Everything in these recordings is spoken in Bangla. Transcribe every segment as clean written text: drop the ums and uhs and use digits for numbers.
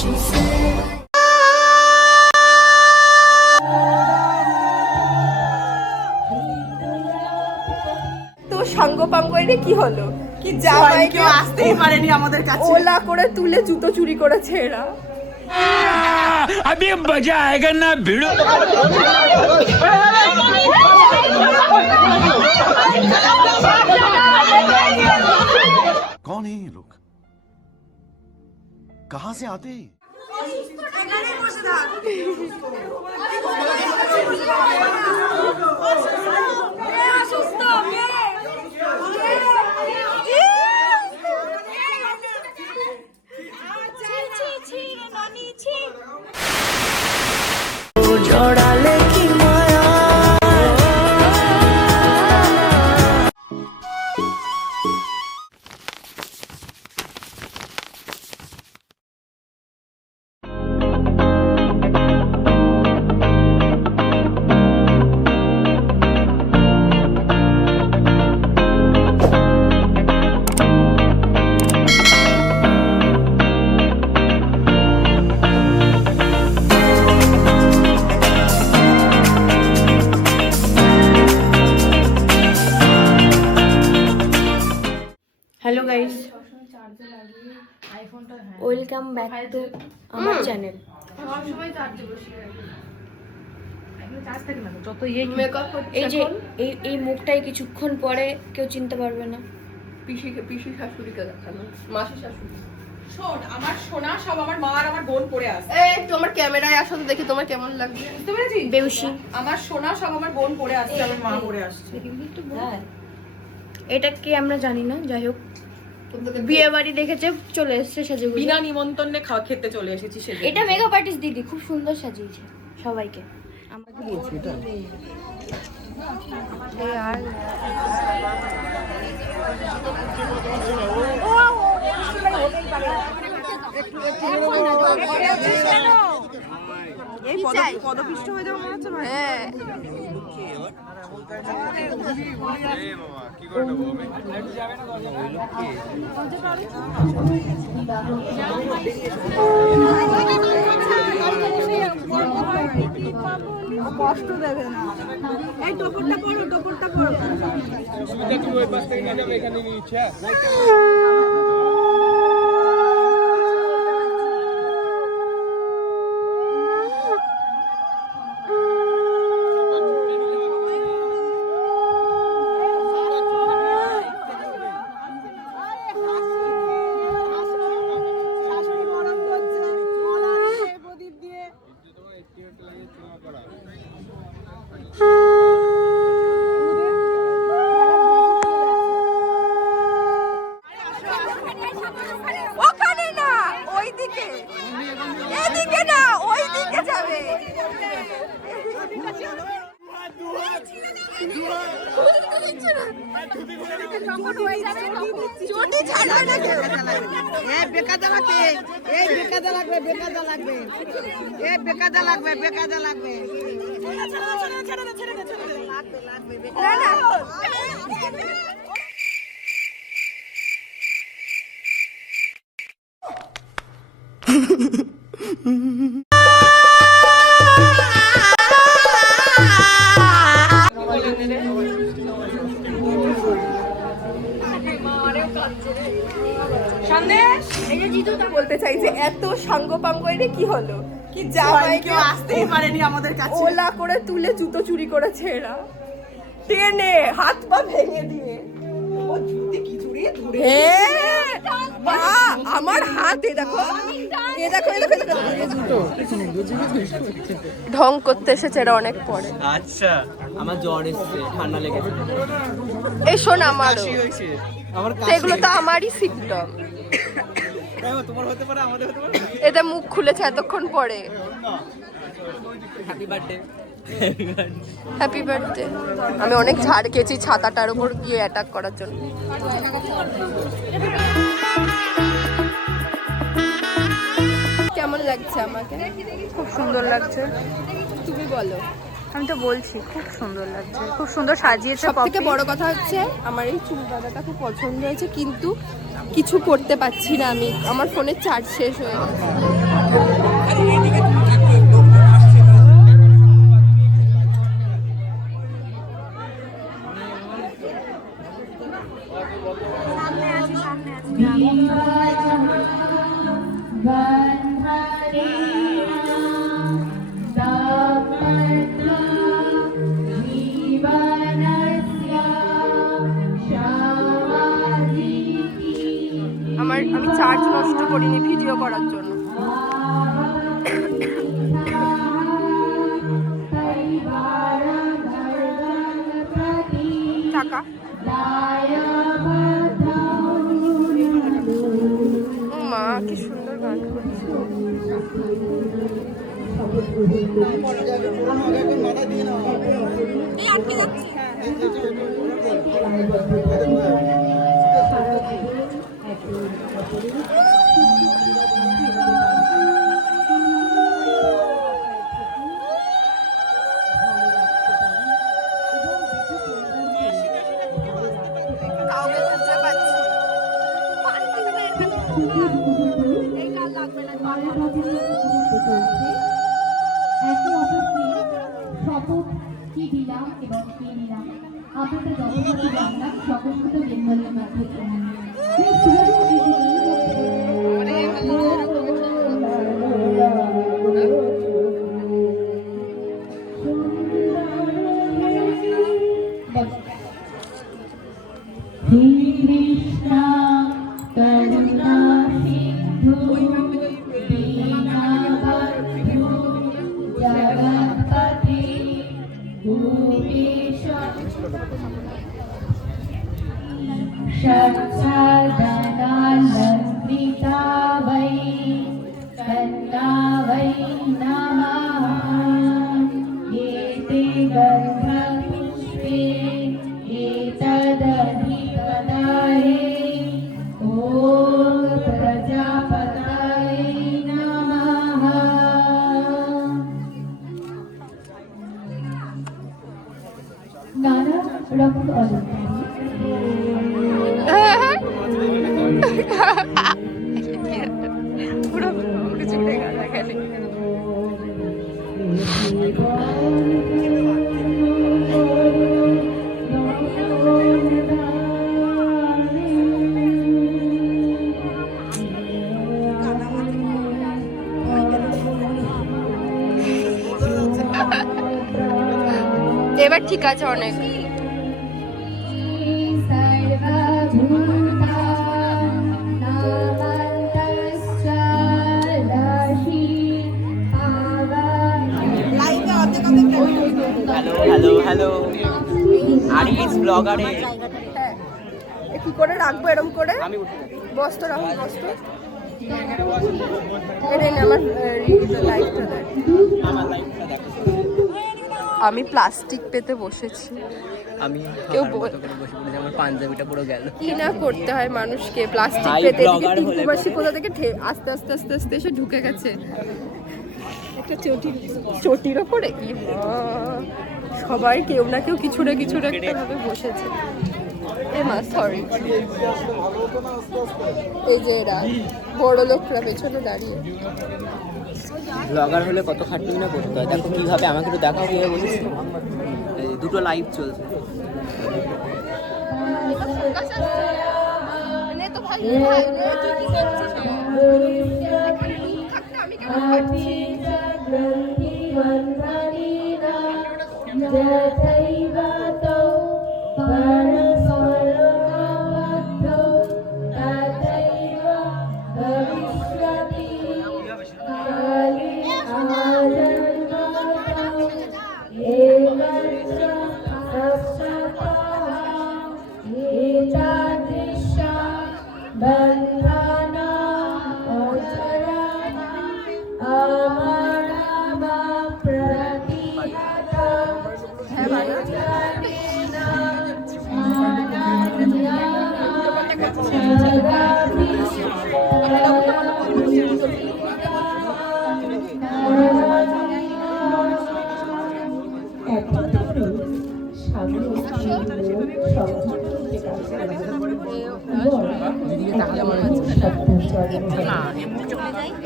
তো সাঙ্গপাঙ্গ এর কি হলো? কি জামাই কেউ আসতেই পারেনি আমাদের কাছে, ওলা করে তুলে জুতো চুরি করেছে এরা। अभी मजा आएगा ना भिड़ो। कौन है ये लोग, कहां से आते हैं? জড়ালে কি মায়া। Hello guys, welcome back to আমার চ্যানেল। এই যে এই মুখটাই কিছুক্ষণ পরে কেউ চিনতে পারবে না। পিসি শাশুড়িকে দেখানো, মাসি শাশুড়ি। শোন, আমার সোনা সব আমার মা আর আমার বোন পরে আসে। এই তোমার ক্যামেরায় আসো তো দেখি তোমার কেমন লাগছে। বুঝতে পেরেছিস? বেউসি আমার সোনা সব আমার বোন পরে আসছে, আমার মা পরে আসছে। এটা কি আমরা জানি না, যাই হোক বিয়ে বাড়ি দেখেছে চলে এসেছে সেজে গুজে। বিনা নিমন্ত্রণে খাওয়া খেতে চলে এসেছি সেজে। এটা মেকআপ আর্টিস্ট দিদি খুব সুন্দর সাজিয়েছে সবাইকে। আমাকে দিয়েছে এটা। এই পদপিষ্ট হয়ে যাবে মনে হচ্ছে ভাই। হ্যাঁ কষ্ট দেবে না। এই টোপরটা পড়ো, টোপরটা পড়ো। তুমি ওই পাশ থেকে না যাবে, এখানে নিয়ে ইচ্ছা। ওখানে না, ওইদিকে, এদিকে না, ওইদিকে যাবে। বেকাদা লাগবে, এই বেকাদা লাগবে, বেকাদা লাগবে, এই বেকাদা লাগবে, বেকাদা লাগবে। বলতে চাই যে এত সাঙ্গপাঙ্গ এর কি হলো? কি জামাই কেউ আসতেই পারেনি আমাদের কাছে, ওলা করে তুলে জুতো চুরি করেছে এরা, টেনে হাত পা ভেঙে দিয়ে। ও জুতো কি চুরি ধরে, আমার হাত এ দেখো, এ দেখো, এ দেখো, ঢং করতে এসেছে এরা অনেক পরে। আচ্ছা, আমার জ্বর এসেছে, ঠান্ডা লেগেছে। এই শোন, আমারও সেগুলো তো আমারই সিম্পটম। তোমার হতে পারে, আমাদের হতে পারে। এটা মুখ খুলেছে এতক্ষণ পরে। Happy birthday. Happy birthday. আমি অনেক ঝাড় খেয়েছি ছাতাটার উপর গিয়ে অ্যাটাক করার জন্য। কেমন লাগছে আমাকে? খুব সুন্দর লাগছে। তুমি বলো। আমি তো বলছি খুব সুন্দর লাগছে, খুব সুন্দর সাজিয়েছে। সব থেকে বড় কথা হচ্ছে আমার এই চুল বাঁধাটা খুব পছন্দ হয়েছে, কিন্তু কিছু করতে পারছি না আমি, আমার ফোনের চার্জ শেষ হয়ে গেছে। আমি চার্জ নষ্ট করিনি ভিডিও করার জন্য। টাকা মা কি সুন্দর গান করছে। আটকে যাচ্ছে। শপথ কি দিলাম এবং কি নিলাম আপনাদের যথাযথ জানলাম সকলকে বেঙ্গলের মাধ্যমে কৃষ্ণা করুণা সিন্ধু দীনবন্ধু জগৎপতি ভূমিশ সচ্ছলদনালঙ্कृता वै कन्या वै नमः एते गन्धपुष्पे एतदधिपतये ॐ प्रजापतये नमः। नाना रकम अलंकार পুরো কিছু উঠে গেল এখানে। এবার ঠিক আছে অনেক। হ্যালো হ্যালো আরিস ব্লগারে হ্যাঁ কি করে রাখবো এরকম করে? আমি উঠে যাচ্ছি। বস্ত্র রাখবো, বস্ত্র এটা আমার লাইফটা দেখ। আমার লাইফটা দেখো। আমি প্লাস্টিক পেতে বসেছি। আমি কেউ বসে পড়েছি, আমার পাঞ্জাবিটা পুরো গেল। কি না করতে হয় মানুষকে প্লাস্টিক ভাই, পেতে। blogger এদিকে হলে টিঙ্কু মাসি কোথা থেকে আস্তে আস্তে আস্তে আস্তে এসে ঢুকে গেছে একটা চটির ওপরে। কি মা, সবাই কেউ না কেউ কিছু না কিছু একটা ভাবে বসেছে। এ মা সরি। এই যে এরা বড় লোকরা পেছনে দাঁড়িয়ে। ব্লগার হলে কত খাটনি না করতে হয়। দেখো কিভাবে, আমাকে একটু দেখাও কিভাবে বলেছি। দুটো লাইভ চলছে।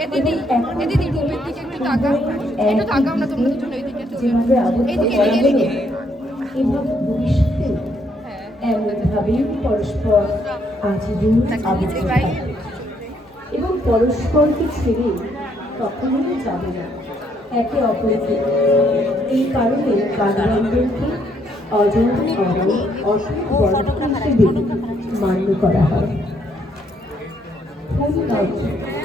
এ দিদি রূপের দিকে একটু তাকাও, একটু তাকাও না তোমরা দুজন এইদিকে চলে এইদিকে এইদিকে এবং ভবিষ্যতে এমনভাবেই পরস্পর আজীবন আবদ্ধ থাকবে এবং পরস্পরকে ছেড়ে কখনোই যাবে না একে অপরকে। এই কারণে বাঙালিদেরকে অজর অমর অসীম বরফ হিসেবে মান্য করা হয়।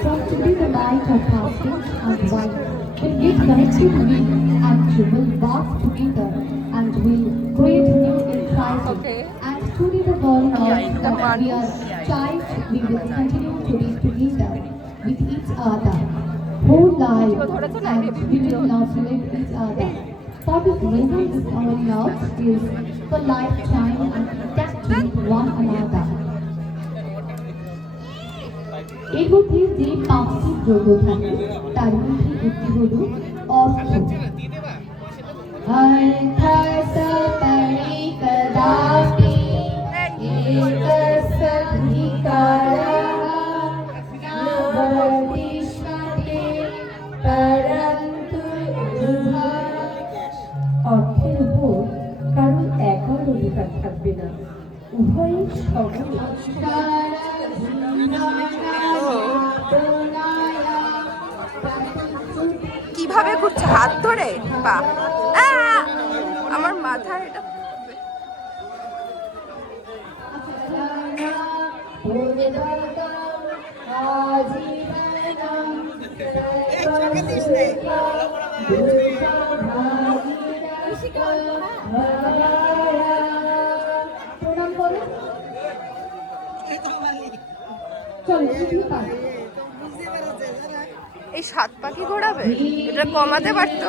From today the night of fasting and wine will get connected with and will bath together and will create new insights. And truly the God knows that we are child, we will continue to be together with each other whole life and we will not leave each other. For this reason our love is for lifetime and attached with one another. এর মধ্যে যে 5টি দ্রব্য থাকে তার মধ্যে একটি হল অর্থ। অর্থের উপর কারণ একার অধিকার থাকবে না, উভয়ের সমান। কিভাবে ঘুরছে হাত ধরে? বা আমার মাথা এটা প্রণাম করো। চলো শুধু পাই এই 7 পাখি ঘোরাবে, এটা কমাতে পারতো।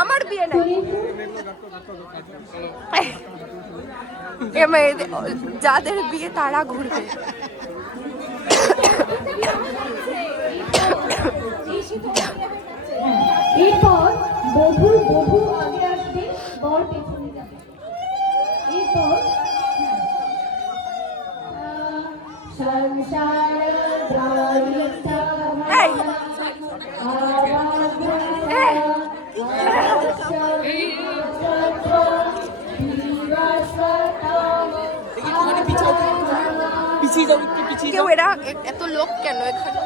আমার বিয়ে নাই, যাদের বিয়ে তারা ঘুরবে। এরপর বধূ আগে আসবে, বর পেছনে যাবে। এরপর কেউ এরা এত লোক কেন এখানে?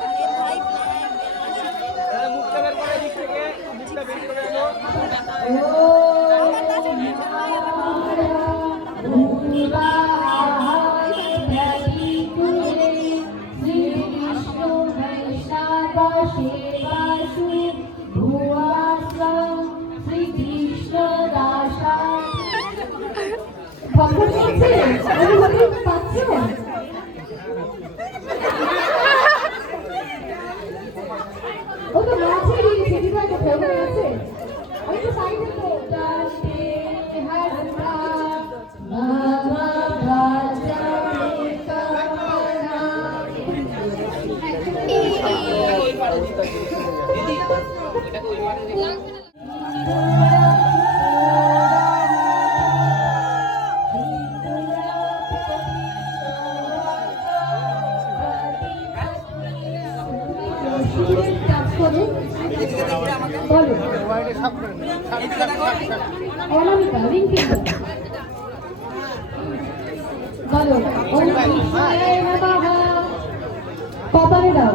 কপালে দাও,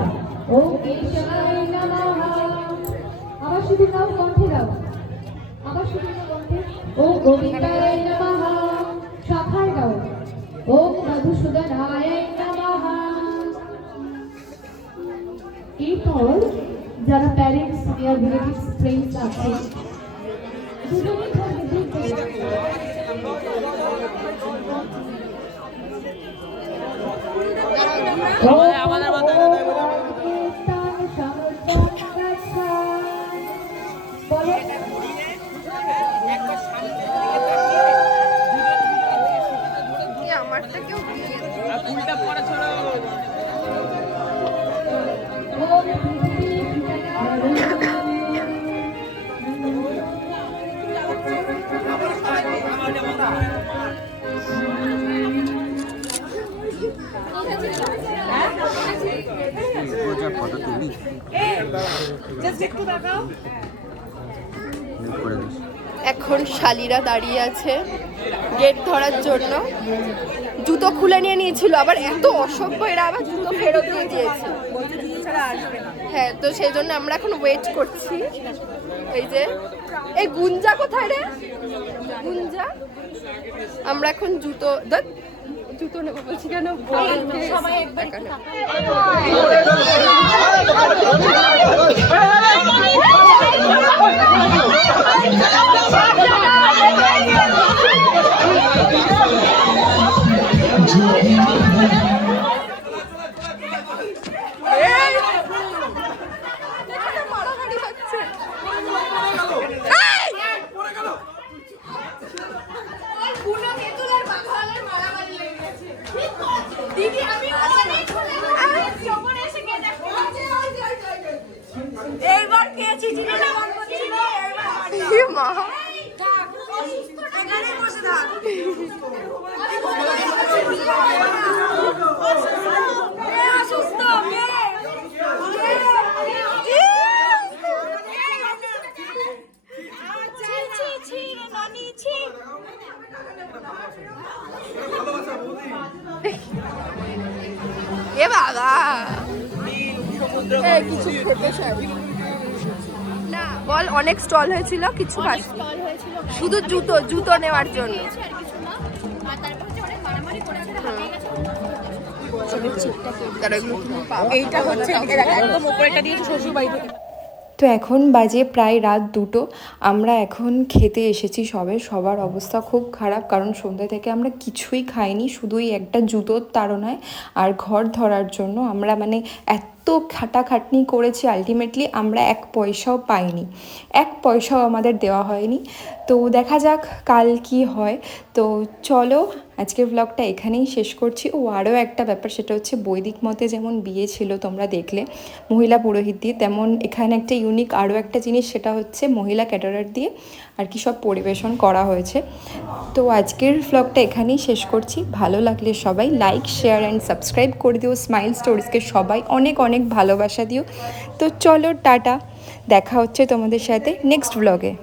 ও কেশায় নমঃ। আবার শুধু নাও, কণ্ঠে দাও, আবার শুধু নাও কণ্ঠে। ও গোবিন্দায় নমঃ। শাখায় দাও, ও মধুসূদনায় নমঃ। এরপর যারা প্যারেন্টস, নিয়ার রিলেটিভস, ফ্রেন্ডস আছে দুজনেই থাকবে দুটো। আমাদের আমারটা কেউ ফুলটা পরে ছড়ো। এখন শালিরা দাঁড়িয়ে আছে গেট ধরার জন্য। জুতো খুলে নিয়ে নিয়েছিল, আবার এত অসভ্য এরা, আবার জুতো ফেরত দিয়ে দিয়েছে। হ্যাঁ, তো সেই জন্য আমরা এখন ওয়েট করছি। এই যে এই গুঞ্জা কোথায় রে? গুঞ্জা, আমরা এখন জুতো জুতো নেবো বলছি কেন, সবাই একবার এইবার কে চিঠি না বন্ধ করছিল, এইবার মা এখানে বসে থাক। অসুস্থ এ বাবা, কিছু খেতে চাই না বল? অনেক স্টল হয়েছিল, কিছু খাস? শুধু জুতো জুতো নেওয়ার জন্য। এইটা হচ্ছে একদম উপরেটা দিয়ে শ্বশুর বাড়ি থেকে। তো এখন বাজে প্রায় রাত 2টো। আমরা এখন খেতে এসেছি সবে। সবার অবস্থা খুব খারাপ, কারণ সন্ধ্যা থেকে আমরা কিছুই খাইনি, শুধুই একটা জুতোর তাড়নায় আর ঘর ধরার জন্য আমরা মানে এত খাটাখাটনি করেছি, আলটিমেটলি আমরা 1 পয়সাও পাইনি, 1 পয়সাও আমাদের দেওয়া হয়নি। তো দেখা যাক কাল কি হয়। তো চলো আজকের ব্লগটা এখানেই শেষ করছি। ও আরও একটা ব্যাপার, সেটা হচ্ছে বৈদিক মতে যেমন বিয়ে ছিল তোমরা দেখলে মহিলা পুরোহিত দিয়ে, তেমন এখানে একটা ইউনিক আরও একটা জিনিস, সেটা হচ্ছে মহিলা ক্যাটারার দিয়ে আর কি সব পরিবেশন করা হয়েছে। তো আজকের ব্লগটা এখানেই শেষ করছি। ভালো লাগলে সবাই লাইক, শেয়ার অ্যান্ড সাবস্ক্রাইব করে দিও। স্মাইল স্টোরিজকে সবাই অনেক অনেক ভালোবাসা দিও। তো চলো টাটা, দেখা হচ্ছে তোমাদের সাথে নেক্সট ব্লগে।